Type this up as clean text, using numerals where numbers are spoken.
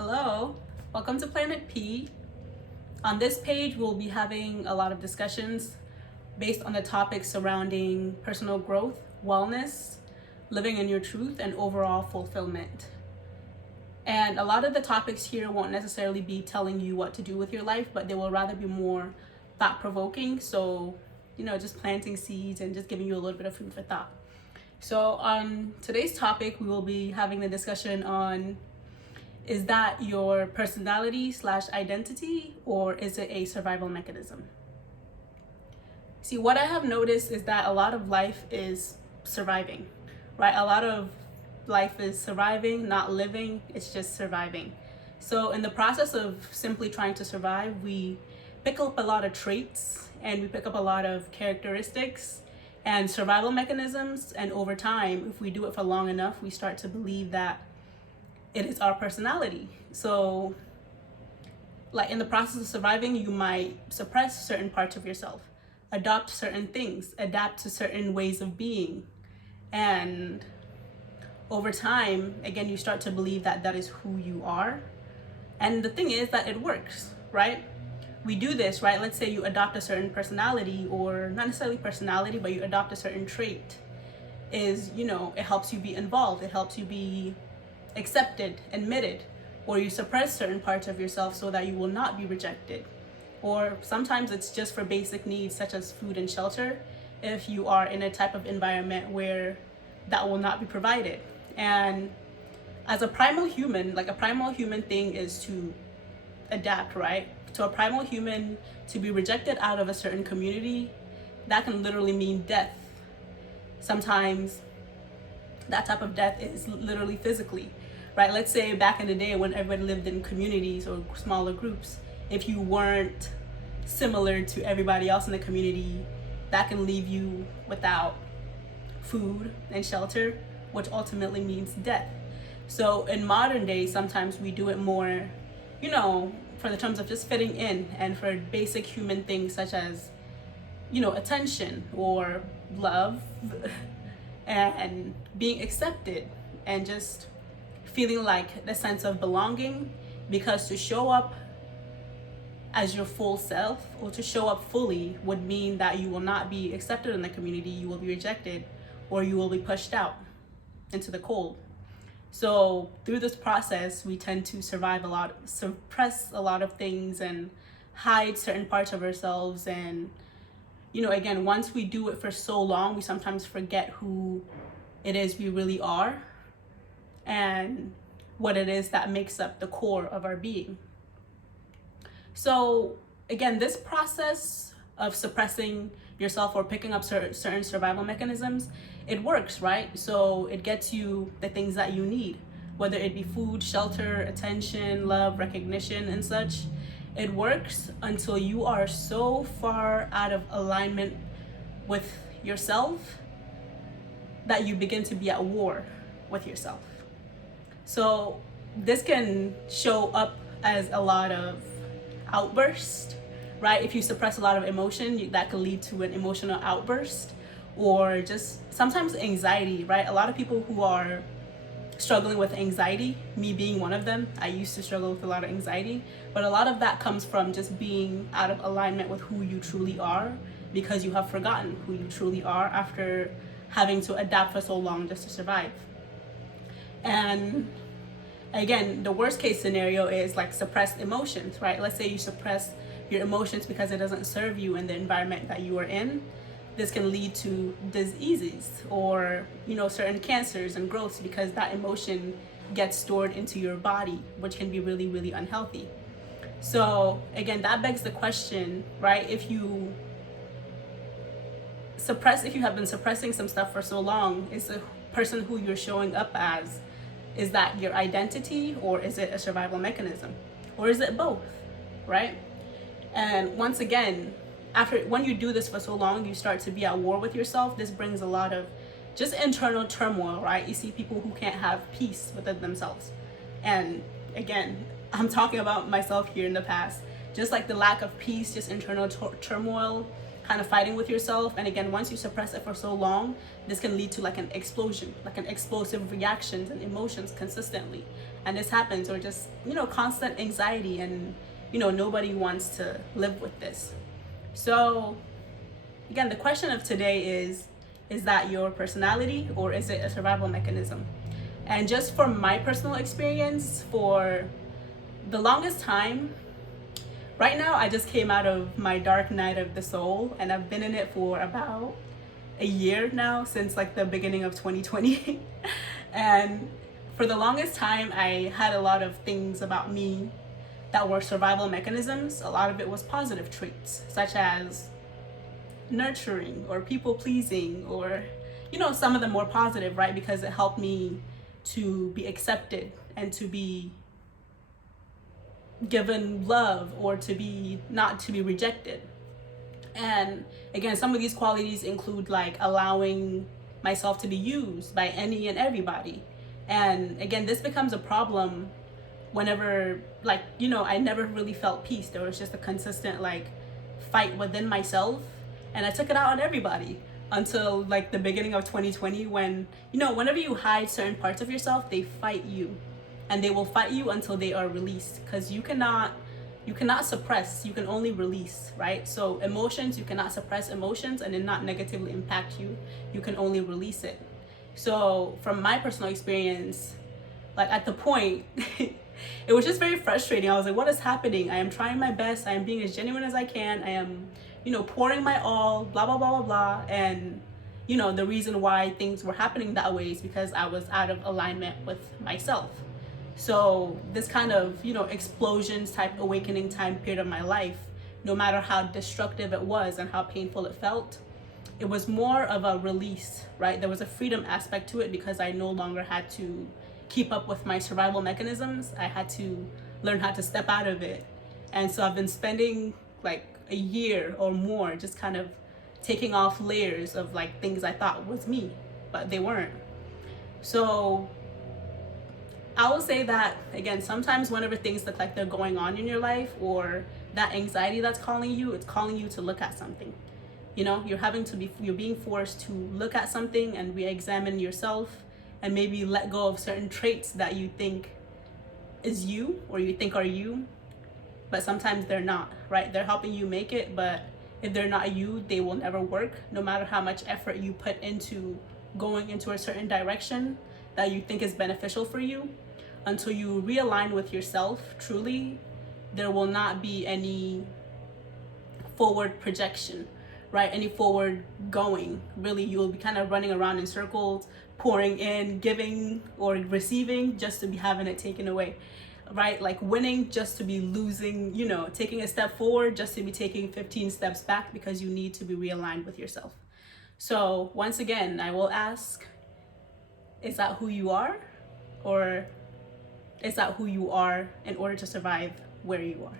Hello, welcome to Planet P. On this page, we'll be having a lot of discussions based on the topics surrounding personal growth, wellness, living in your truth, and overall fulfillment. And a lot of the topics here won't necessarily be telling you what to do with your life, but they will rather be more thought-provoking. So, just planting seeds and just giving you a little bit of food for thought. So on today's topic, we will be having the discussion on, is that your personality / identity, or is it a survival mechanism? See, what I have noticed is that a lot of life is surviving, right? A lot of life is surviving, not living, it's just surviving. So in the process of simply trying to survive, we pick up a lot of traits and we pick up a lot of characteristics and survival mechanisms. And over time, if we do it for long enough, we start to believe that it is our personality. So like in the process of surviving, you might suppress certain parts of yourself, adopt certain things, adapt to certain ways of being. And over time, again, you start to believe that that is who you are. And the thing is that it works, right? We do this, right? Let's say you adopt a certain personality, or not necessarily personality, but you adopt a certain trait. It helps you be involved. It helps you be accepted, admitted, or you suppress certain parts of yourself so that you will not be rejected. Or sometimes it's just for basic needs such as food and shelter, if you are in a type of environment where that will not be provided. And as a primal human, like a primal human thing is to adapt, right? To a primal human, to be rejected out of a certain community, that can literally mean death. Sometimes that type of death is literally physically, right? Let's say back in the day when everybody lived in communities or smaller groups, if you weren't similar to everybody else in the community, that can leave you without food and shelter, which ultimately means death. So in modern day, sometimes we do it more, for the terms of just fitting in, and for basic human things such as, attention or love and being accepted and just feeling like the sense of belonging. Because to show up as your full self, or to show up fully, would mean that you will not be accepted in the community, you will be rejected, or you will be pushed out into the cold. So through this process, we tend to suppress a lot of things and hide certain parts of ourselves. And, again, once we do it for so long, we sometimes forget who it is we really are and what it is that makes up the core of our being. So again, this process of suppressing yourself or picking up certain survival mechanisms, it works, right? So it gets you the things that you need, whether it be food, shelter, attention, love, recognition, and such. It works until you are so far out of alignment with yourself that you begin to be at war with yourself. So this can show up as a lot of outburst, right? If you suppress a lot of emotion, that could lead to an emotional outburst, or just sometimes anxiety, right? A lot of people who are struggling with anxiety, me being one of them, I used to struggle with a lot of anxiety, but a lot of that comes from just being out of alignment with who you truly are, because you have forgotten who you truly are after having to adapt for so long just to survive. And again, the worst case scenario is like suppressed emotions, right? Let's say you suppress your emotions because it doesn't serve you in the environment that you are in. This can lead to diseases or, certain cancers and growths, because that emotion gets stored into your body, which can be really, really unhealthy. So again, that begs the question, right? If you have been suppressing some stuff for so long, is the person who you're showing up as, is that your identity, or is it a survival mechanism, or is it both, right? And once again, when you do this for so long, you start to be at war with yourself. This brings a lot of just internal turmoil, right? You see people who can't have peace within themselves. And again, I'm talking about myself here in the past, just like the lack of peace, just internal turmoil, kind of fighting with yourself. And again, once you suppress it for so long, this can lead to like an explosion, like an explosive reactions and emotions consistently. and this happens, or just, you know, constant anxiety, and, you know, nobody wants to live with this. So again, the question of today is that your personality, or is it a survival mechanism? And just from my personal experience, for the longest time, right now I just came out of my dark night of the soul, and I've been in it for about a year now, since like the beginning of 2020. And for the longest time, I had a lot of things about me that were survival mechanisms. A lot of it was positive traits, such as nurturing or people pleasing, or, you know, some of them more positive, right? Because it helped me to be accepted and to be given love, or to be not to be rejected. And again, some of these qualities include like allowing myself to be used by any and everybody. And again, this becomes a problem whenever, like, you know, I never really felt peace. There was just a consistent like fight within myself, and I took it out on everybody until like the beginning of 2020, when, you know, whenever you hide certain parts of yourself, they fight you, and they will fight you until they are released, because you cannot suppress, you can only release, right? So emotions, you cannot suppress emotions and it not negatively impact you. You can only release it. So from my personal experience, like at the point, it was just very frustrating. I was like, what is happening? I am trying my best. I am being as genuine as I can. I am, you know, pouring my all, blah, blah, blah, blah, blah. And, you know, the reason why things were happening that way is because I was out of alignment with myself. So this kind of, you know, explosions type awakening time period of my life, no matter how destructive it was and how painful it felt, it was more of a release, right? There was a freedom aspect to it, because I no longer had to keep up with my survival mechanisms. I had to learn how to step out of it. And so I've been spending like a year or more just kind of taking off layers of like things I thought was me, but they weren't. So I will say that, again, sometimes whenever things look like they're going on in your life, or that anxiety that's calling you, it's calling you to look at something. You know, you're being forced to look at something and re-examine yourself, and maybe let go of certain traits that you think is you, or you think are you, but sometimes they're not, right? They're helping you make it, but if they're not you, they will never work, no matter how much effort you put into going into a certain direction that you think is beneficial for you. Until you realign with yourself truly, there will not be any forward projection, right? Any forward going. Really, you'll be kind of running around in circles, pouring in, giving or receiving just to be having it taken away, right? Like winning just to be losing, you know, taking a step forward just to be taking 15 steps back, because you need to be realigned with yourself. So once again, I will ask, is that who you are? Or is that who you are in order to survive where you are?